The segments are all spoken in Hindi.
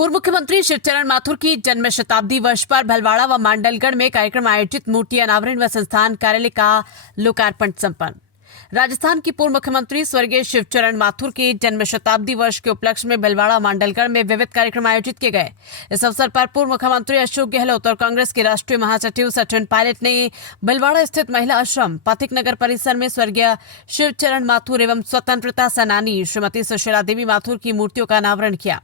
पूर्व मुख्यमंत्री शिवचरण माथुर की जन्म शताब्दी वर्ष पर भलवाड़ा व मांडलगढ़ में कार्यक्रम आयोजित मूर्ति अनावरण व संस्थान कार्यालय का लोकार्पण संपन्न। राजस्थान की पूर्व मुख्यमंत्री स्वर्गीय शिवचरण माथुर की जन्म शताब्दी वर्ष के उपलक्ष्य में भलवाड़ा मांडलगढ़ में विविध कार्यक्रम आयोजित किए गए। इस अवसर पर पूर्व मुख्यमंत्री अशोक गहलोत और कांग्रेस के राष्ट्रीय महासचिव सचिन पायलट ने भलवाड़ा स्थित महिला आश्रम पथिक नगर परिसर में स्वर्गीय शिवचरण माथुर एवं स्वतंत्रता सेनानी श्रीमती सुशीला देवी माथुर की मूर्तियों का अनावरण किया।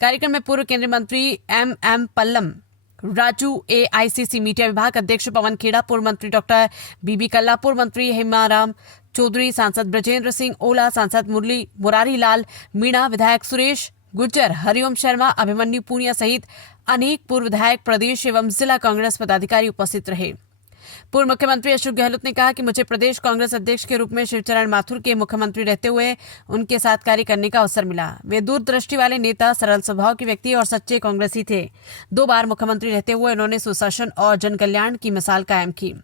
कार्यक्रम में पूर्व केंद्रीय मंत्री M Pallam, Raju AICC media विभाग अध्यक्ष पवन खेड़ा, पूर्व मंत्री डॉक्टर बीबी कल्ला, पूर्व मंत्री हेमाराम चौधरी, सांसद ब्रजेंद्र सिंह ओला, सांसद मुरारी लाल मीणा, विधायक सुरेश गुर्जर, हरिओम शर्मा, अभिमन्यु पूनिया सहित अनेक पूर्व विधायक, प्रदेश एवं जिला कांग्रेस पदाधिकारी उपस्थित रहे। पूर्व मुख्यमंत्री अशोक गहलोत ने कहा कि मुझे प्रदेश कांग्रेस अध्यक्ष के रूप में शिवचरण माथुर के मुख्यमंत्री रहते हुए उनके साथ कार्य करने का अवसर मिला। वे दूरदृष्टि वाले नेता, सरल स्वभाव के व्यक्ति और सच्चे कांग्रेसी थे। 2 बार मुख्यमंत्री रहते हुए उन्होंने सुशासन और जन कल्याण की मिसाल कायम की।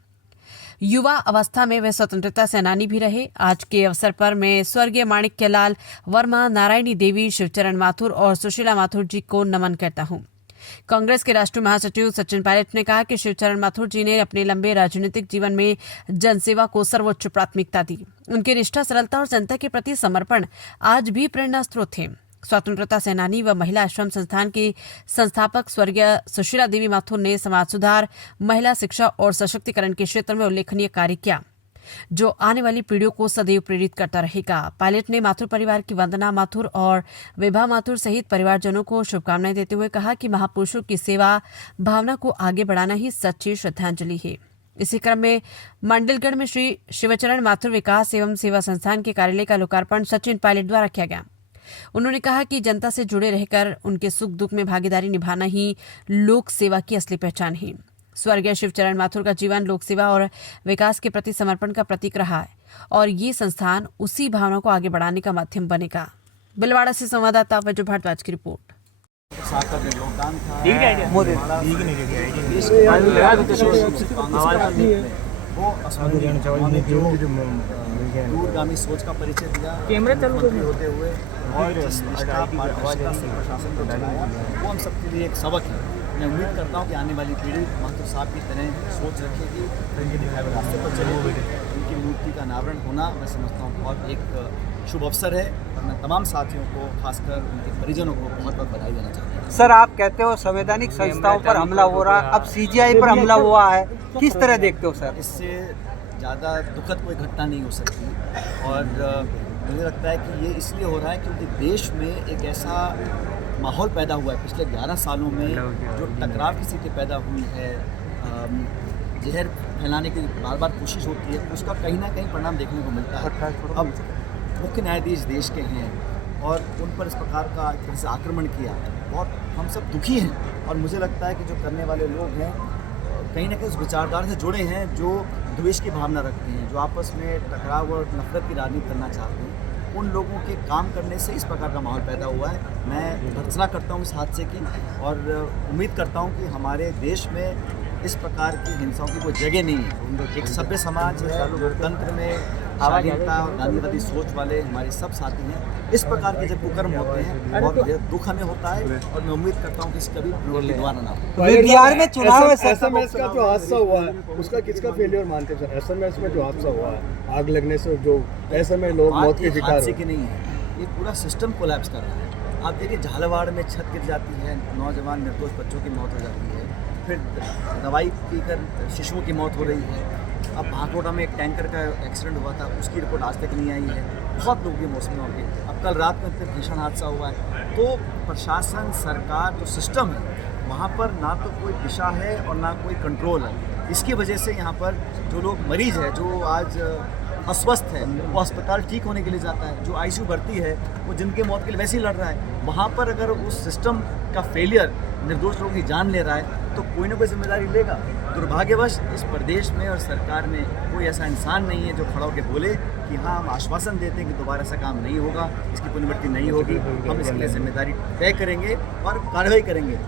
युवा अवस्था में वे स्वतंत्रता सेनानी भी रहे। आज के अवसर पर मैं स्वर्गीय माणिक्यलाल वर्मा, नारायणी देवी, शिवचरण माथुर और सुशीला माथुर जी को नमन करता हूं। कांग्रेस के राष्ट्रीय महासचिव सचिन पायलट ने कहा कि शिवचरण माथुर जी ने अपने लंबे राजनीतिक जीवन में जनसेवा को सर्वोच्च प्राथमिकता दी। उनकी निष्ठा, सरलता और जनता के प्रति समर्पण आज भी प्रेरणा स्रोत थे। स्वतंत्रता सेनानी व महिला आश्रम संस्थान की संस्थापक स्वर्गीय सुशीला देवी माथुर ने समाज सुधार, महिला शिक्षा और सशक्तिकरण के क्षेत्र में उल्लेखनीय कार्य किया, जो आने वाली पीढ़ियों को सदैव प्रेरित करता रहेगा। पायलट ने माथुर परिवार की वंदना माथुर और विभा माथुर सहित परिवारजनों को शुभकामनाएं देते हुए कहा कि महापुरुषों की सेवा भावना को आगे बढ़ाना ही सच्ची श्रद्धांजलि है। इसी क्रम में मांडलगढ़ में श्री शिवचरण माथुर विकास एवं सेवा संस्थान के कार्यालय का लोकार्पण सचिन पायलट द्वारा किया गया। उन्होंने कहा कि जनता से जुड़े रहकर उनके सुख दुख में भागीदारी निभाना ही लोक सेवा की असली पहचान है। स्वर्गीय शिवचरण माथुर का जीवन लोक सेवा और विकास के प्रति समर्पण का प्रतीक रहा है और ये संस्थान उसी भावना को आगे बढ़ाने का माध्यम बनेगा। भलवाड़ा से संवाददाता वजू भारद्वाज की रिपोर्ट। दूरगामी सोच का परिचय दिया मुख्यमंत्री होते हुए और जिस निष्ठा प्रशासन को चलाया वो हम सबके लिए एक सबक है। मैं उम्मीद करता हूँ कि आने वाली पीढ़ी माथुर साहब की तरह सोच रखेगी, उनके दिखाए हुए रास्ते पर चलेगी। उनकी मूर्ति का अनावरण होना मैं समझता हूँ बहुत एक शुभ अवसर है और मैं तमाम साथियों को, खासकर उनके परिजनों को बहुत बहुत बधाई देना चाहता हूँ। सर, आप कहते हो संवैधानिक संस्थाओं पर हमला हो रहा है, अब सीजीआई पर हमला हुआ है, किस तरह देखते हो सर? इससे ज़्यादा दुखद कोई घटना नहीं हो सकती और मुझे लगता है कि ये इसलिए हो रहा है क्योंकि देश में एक ऐसा माहौल पैदा हुआ है पिछले 11 सालों में, जो टकराव की स्थिति पैदा हुई है, जहर फैलाने की बार बार कोशिश होती है, उसका कहीं ना कहीं परिणाम देखने को मिलता है। अब मुख्य न्यायाधीश देश के हैं और उन पर इस प्रकार का एक तरह से आक्रमण किया और हम सब दुखी हैं और मुझे लगता है कि जो करने वाले लोग हैं कहीं ना कहीं उस विचारधारा से जुड़े हैं जो द्वेष की भावना रखते हैं, जो आपस में टकराव और नफरत की राजनीति करना चाहते हैं। उन लोगों के काम करने से इस प्रकार का माहौल पैदा हुआ है। मैं भर्त्सना करता हूँ इस हादसे की और उम्मीद करता हूँ कि हमारे देश में इस प्रकार की हिंसाओं की कोई जगह नहीं है। एक सभ्य समाज है, लोकतंत्र में स्वाधीनता और गांधीवादी सोच वाले हमारे सब साथी हैं। इस प्रकार के जब कुकर्म होते हैं और दुख हमें होता है और मैं उम्मीद करता हूँ कि इसका भी दोबारा ना हो। बिहार में चुनाव एसएमएस का जो हादसा हुआ है उसका किसका फेलियर मानते हैं सर? एसएमएस में जो हादसा हुआ है, आग लगने से जो एसएमएस लोग मौत के शिकार हादसे की नहीं है, ये पूरा सिस्टम कोलैप्स कर रहा है। आप देखिए झालावाड़ में छत गिर जाती है, नौजवान निर्दोष बच्चों की मौत हो जाती है, फिर दवाई पीकर शिशुओं की मौत हो रही है। अब भागोड़ा में एक टैंकर का एक्सीडेंट हुआ था, उसकी रिपोर्ट आज तक नहीं आई है। बहुत लोग ये मौसमी हो गए। अब कल रात में फिर भीषण हादसा हुआ है। तो प्रशासन, सरकार, जो सिस्टम है वहाँ पर ना तो कोई दिशा है और ना कोई कंट्रोल है। इसकी वजह से यहाँ पर जो लोग मरीज है, जो आज अस्वस्थ है, वो अस्पताल ठीक होने के लिए जाता है। जो आईसीयू भर्ती है वो जिनके मौत के लिए वैसे ही लड़ रहा है। वहाँ पर अगर उस सिस्टम का फेलियर निर्दोष लोगों की जान ले रहा है तो कोई ना कोई जिम्मेदारी लेगा। दुर्भाग्यवश इस प्रदेश में और सरकार में कोई ऐसा इंसान नहीं है जो खड़ा होकर बोले कि हाँ हम आश्वासन देते हैं कि दोबारा ऐसा काम नहीं होगा, इसकी पुनर्वृत्ति नहीं होगी, हम इसके लिए जिम्मेदारी तय करेंगे और कार्रवाई करेंगे।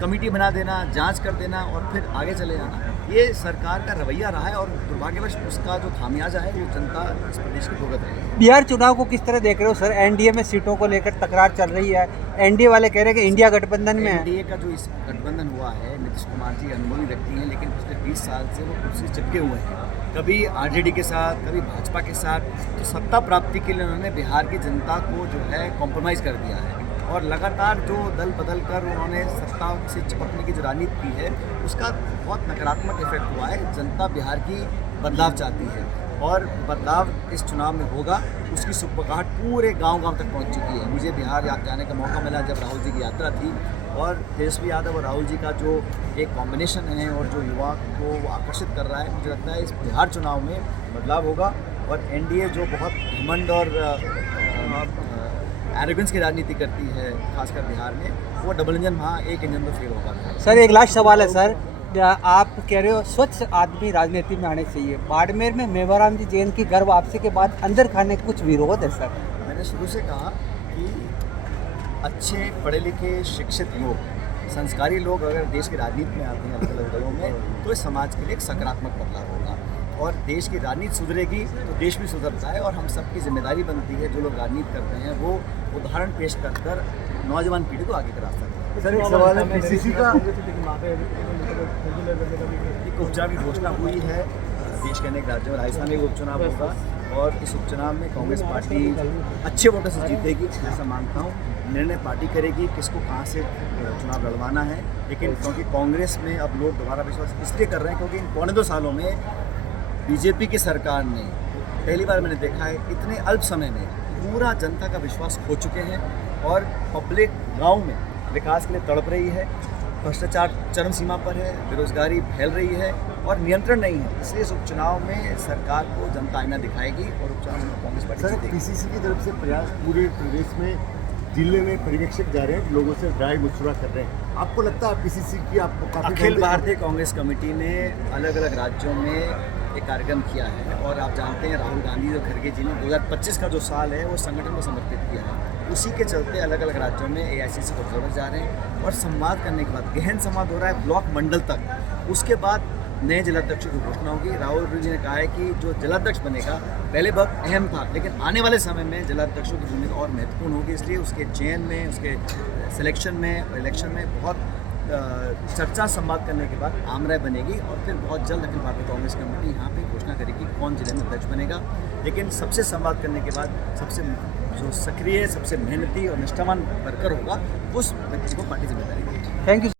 कमेटी बना देना, जांच कर देना और फिर आगे चले जाना। ये सरकार का रवैया रहा है और दुर्भाग्यवश उसका जो खामियाजा है वो जनता इस प्रदेश की भुगत रही है। बिहार चुनाव को किस तरह देख रहे हो सर? एनडीए में सीटों को लेकर तकरार चल रही है, एनडीए वाले कह रहे हैं कि इंडिया गठबंधन में है। एनडीए का जो इस गठबंधन हुआ है, नीतीश कुमार जी अनुभवी व्यक्ति हैं, लेकिन पिछले 20 साल से वो कुर्सी चिपके हुए हैं, कभी आरजेडी के साथ, कभी भाजपा के साथ। तो सत्ता प्राप्ति के लिए उन्होंने बिहार की जनता को जो है कॉम्प्रोमाइज़ कर दिया है और लगातार जो दल बदल कर उन्होंने सत्ता से चिपकने की जो राजनीति की है उसका बहुत नकारात्मक इफेक्ट हुआ है। जनता बिहार की बदलाव चाहती है और बदलाव इस चुनाव में होगा। उसकी सुपरकाहट पूरे गांव-गांव तक पहुंच चुकी है। मुझे बिहार जाने का मौका मिला जब राहुल जी की यात्रा थी और तेजस्वी यादव और राहुल जी का जो एक कॉम्बिनेशन है और जो युवा को वो आकर्षित कर रहा है, मुझे लगता है इस बिहार चुनाव में बदलाव होगा और एनडीए जो बहुत घमंड और एरोगेंस की राजनीति करती है खासकर बिहार में, वो डबल इंजन वहाँ एक इंजन में फेल होगा। सर एक लास्ट सवाल है सर, आप कह रहे हो स्वच्छ आदमी राजनीति में आने चाहिए, बाड़मेर में मेवाराम जी जैन की घर वापसी के बाद अंदर खाने कुछ विरोध है सर? मैंने शुरू से कहा कि अच्छे पढ़े लिखे शिक्षित लोग, संस्कारी लोग अगर देश की राजनीति में आते हैं अलग अलग दलों में तो इस समाज के लिए एक सकारात्मक बदलाव होगा और देश की राजनीति सुधरेगी तो देश भी सुधरता है और हम सबकी जिम्मेदारी बनती है जो लोग राजनीति करते हैं वो उदाहरण पेश कर नौजवान पीढ़ी को आगे का रास्ता दें। सर एक सवाल है, पीसीसी का एक उपचुनाव की घोषणा हुई है देश के अनेक राज्यों में, राजस्थान में उपचुनाव होगा और इस उपचुनाव में कांग्रेस पार्टी अच्छे वोटों से जीतेगी ऐसा मानता हूँ। निर्णय पार्टी करेगी किसको कहाँ से चुनाव लड़वाना है, लेकिन क्योंकि कांग्रेस में अब लोग दोबारा विश्वास इसलिए कर रहे हैं क्योंकि इन 2.25 सालों में बीजेपी की सरकार ने पहली बार मैंने देखा है इतने अल्प समय में पूरा जनता का विश्वास खो चुके हैं और पब्लिक गांव में विकास के लिए तड़प रही है, भ्रष्टाचार चरम सीमा पर है, बेरोजगारी फैल रही है और नियंत्रण नहीं है। इसलिए इस उपचुनाव में सरकार को जनता आईना दिखाएगी और उपचुनाव में कांग्रेस पार्टी सर जीतेगी। पीसीसी की तरफ से प्रयास पूरे प्रदेश में जिले में पर्यवेक्षक जा रहे हैं, लोगों से राय मशुरा कर रहे हैं। आपको लगता है पीसीसी की आपको काफी अखिल भारतीय कांग्रेस कमेटी ने अलग अलग राज्यों में एक कार्यक्रम किया है और आप जानते हैं राहुल गांधी और खड़गे जी ने 2025 का जो साल है वो संगठन को समर्पित किया है। उसी के चलते अलग अलग राज्यों में एआईसीसी ऑब्जर्वर जा रहे हैं और संवाद करने के बाद गहन संवाद हो रहा है ब्लॉक मंडल तक। उसके बाद नए जिलाध्यक्षों की घोषणा होगी। राहुल जी ने कहा है कि जो जिलाध्यक्ष बनेगा पहले बहुत अहम था लेकिन आने वाले समय में जिलाध्यक्षों की भूमिका और महत्वपूर्ण होगी, इसलिए उसके चयन में, उसके सिलेक्शन में, इलेक्शन में बहुत चर्चा संवाद करने के बाद आम राय बनेगी और फिर बहुत जल्द अखिल भारतीय कांग्रेस कमेटी यहाँ पे घोषणा करेगी कौन जिले में अध्यक्ष बनेगा। लेकिन सबसे संवाद करने के बाद सबसे जो सक्रिय, सबसे मेहनती और निष्ठावान वर्कर होगा उस व्यक्ति को पार्टी जिम्मेदारी देगी। Thank you.